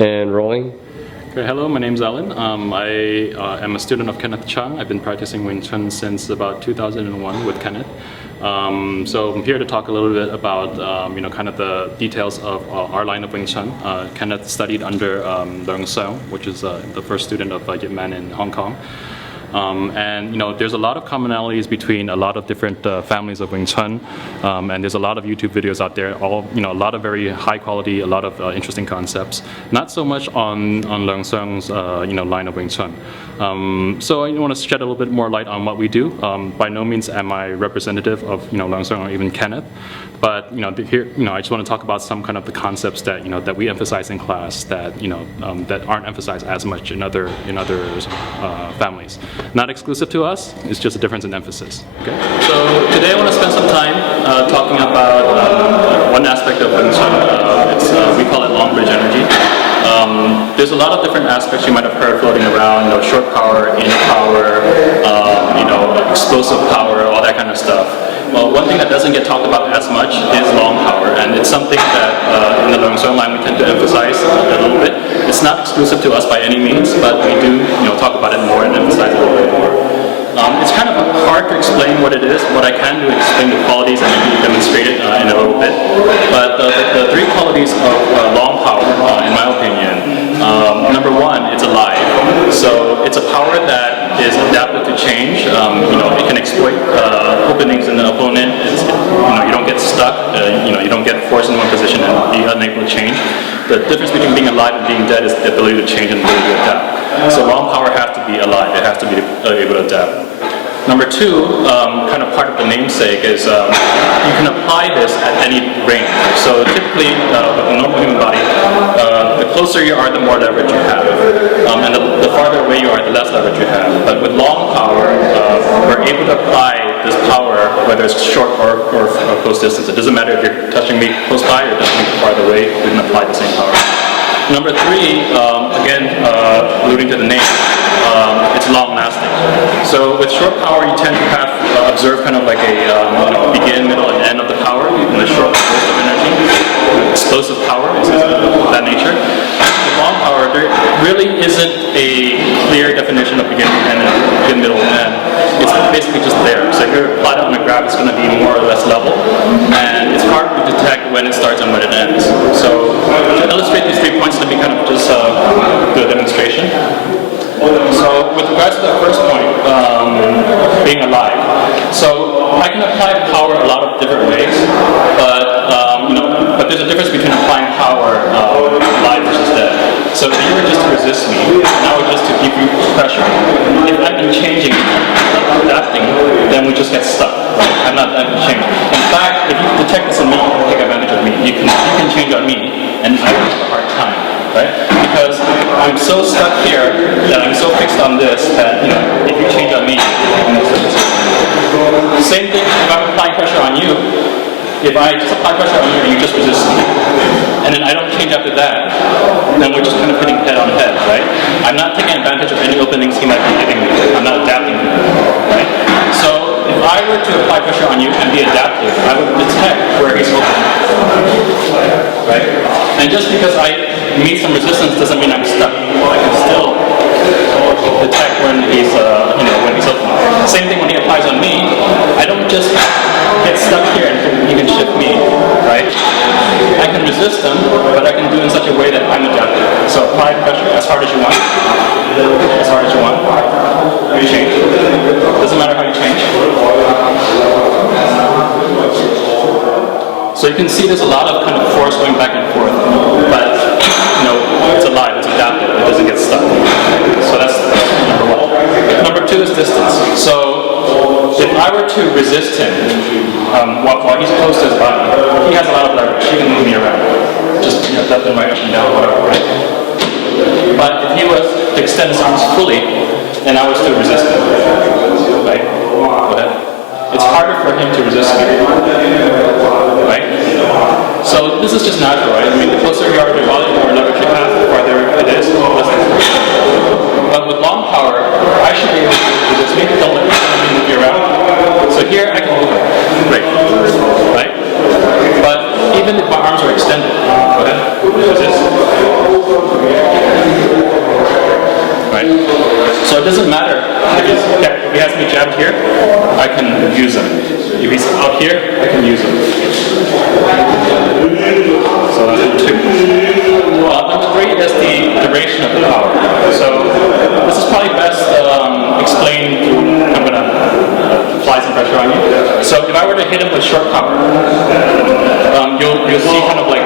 And rolling. Okay, hello, my name's Alan. I am a student of Kenneth Chung. I've been practicing Wing Chun since about 2001 with Kenneth. So I'm here to talk a little bit about kind of the details of our line of Wing Chun. Kenneth studied under Yeung, which is the first student of Yeung in Hong Kong. And there's a lot of commonalities between a lot of different families of Wing Chun, and there's a lot of YouTube videos out there. All a lot of very high quality, a lot of interesting concepts. Not so much on Leung Seung's line of Wing Chun. So I want to shed a little bit more light on what we do. By no means am I representative of Leung Seung or even Kenneth, but here I just want to talk about some kind of the concepts that that we emphasize in class that that aren't emphasized as much in other families. Not exclusive to us, it's just a difference in emphasis. Okay? So today I want to spend some time talking about one aspect of Wing Chun. We call it long bridge energy. There's a lot of different aspects you might have heard floating around, short power, in power, explosive power, all that kind of stuff. Well, one thing that doesn't get talked about as much is long power, and it's something that in the Leung Seung line we tend to emphasize a little bit. It's not exclusive to us by any means, but we do talk about it more and emphasize it a little bit more. It's kind of hard to explain what it is. What I can do is explain the qualities and maybe demonstrate it in a little bit. But the three qualities of long power, in my opinion, number one, it's alive. So it's a power that is adapted to change. It can exploit openings in the opponent. You don't get stuck. You don't get forced in one position and be unable to change. The difference between being alive and being dead is the ability to change and the ability to adapt. So long power has to be alive. It has to be able to adapt. Number two, kind of part of the namesake is you can apply this at any range. So typically, with a normal human body, the closer you are, the more leverage you have. And the farther away you are, the less leverage you have. But with long power, we're able to apply this power, whether it's short or close distance. It doesn't matter if you're touching me close by or touching me farther away, we can apply the same power. Number three, again, alluding to the name, it's long-lasting. So with short power, you tend to have observe kind of like a begin, middle, and end of the power in a short burst of energy. Explosive power is of that nature. With long power, there really isn't a clear definition of begin, middle, and end. It's basically just there. So if you apply it on a graph, it's going to be more or less level, and it's hard to detect when it starts and when it ends. So to illustrate these 3 points, let me kind of just do a demonstration. So with regards to the first point, being alive. So I can apply power a lot of different ways, but there's a difference between applying power live versus dead. So if you were just to resist me, and I were just to give you pressure, if I've been changing, adapting, then we just get stuck. I'm not that change. In fact, if you detect this in me, you can take advantage of me. You can change on me, and I will have a hard time, right? Because I'm so stuck here that I'm so fixed on this that if you change on me, same thing if I'm applying pressure on you. If I just apply pressure on you and you just resist me, and then I don't change after that, then we're just kind of hitting head on head, right? I'm not taking advantage of any openings he might be giving me. I'm not adapting, right? So if I were to apply pressure on you and be adaptive, I would detect where he's open, right? And just because I meet some resistance doesn't mean I'm stuck. I can still detect when he's open. Same thing when he applies on me. I don't just get stuck here and he can shift me, right? I can resist them, but I can do it in such a way that I'm adaptive. So apply pressure as hard as you want. As hard as you want. You change. Doesn't matter how you change. So you can see there's a lot of kind of force going back and forth, but it's alive, it's adaptive, it doesn't get stuck. So that's number one. Number two is distance. So if I were to resist him while he's close to his body, he has a lot of leverage. He can move me around, just left and right, up and down, whatever, right? But if he was to extend his arms fully, and I was to resist him, right? Go ahead. It's harder for him to resist me, right? So this is just natural, right? I mean, the closer you are to your body, the more leverage you have, the farther it is, the less leverage. But with long power, I should be able to resist me. Don't let me move you around. So here I can move it, great, right? But even if my arms are extended, go ahead, resist. it doesn't matter if he has me jabbed here, I can use him. If he's out here, I can use him. So that's number 2. Number 3 is the duration of the power. So this is probably best explained. I'm going to apply some pressure on you. So if I were to hit him with short power, you'll see kind of like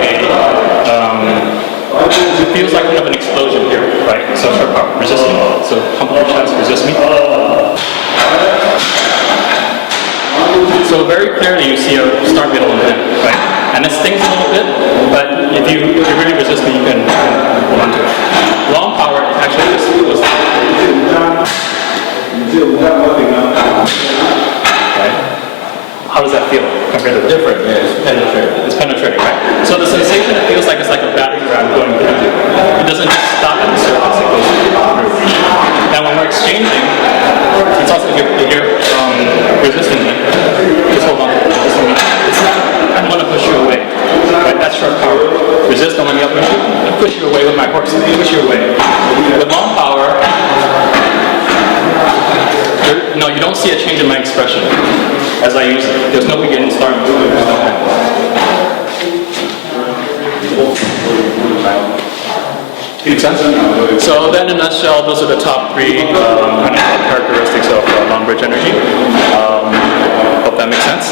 it feels like kind of an explosion here, right? So short power, resist me. So pump your chest, resist me. So very clearly you see a start, middle, and end, right? And it stings a little bit, but if you really resist me, you can hold on to it. Long power actually just goes down. Right? How does that feel compared to the different? Yeah, it's penetrating. It's penetrating, right? So the sensation, it feels like it's like a battering ram going through. It doesn't just stop at the surface, it goes through. Now when we're exchanging, it's also if you're resisting me, just hold on to it. It's not, I want to push you away. Right? That's short power. Resist, don't let me push you. I push you away with my horse. I push you away. With long power, no, you don't see a change in my expression as I use it. There's no beginning, start, there's no end. Makes sense? So then in a nutshell, those are the top 3 characteristics of long bridge energy. Hope that makes sense.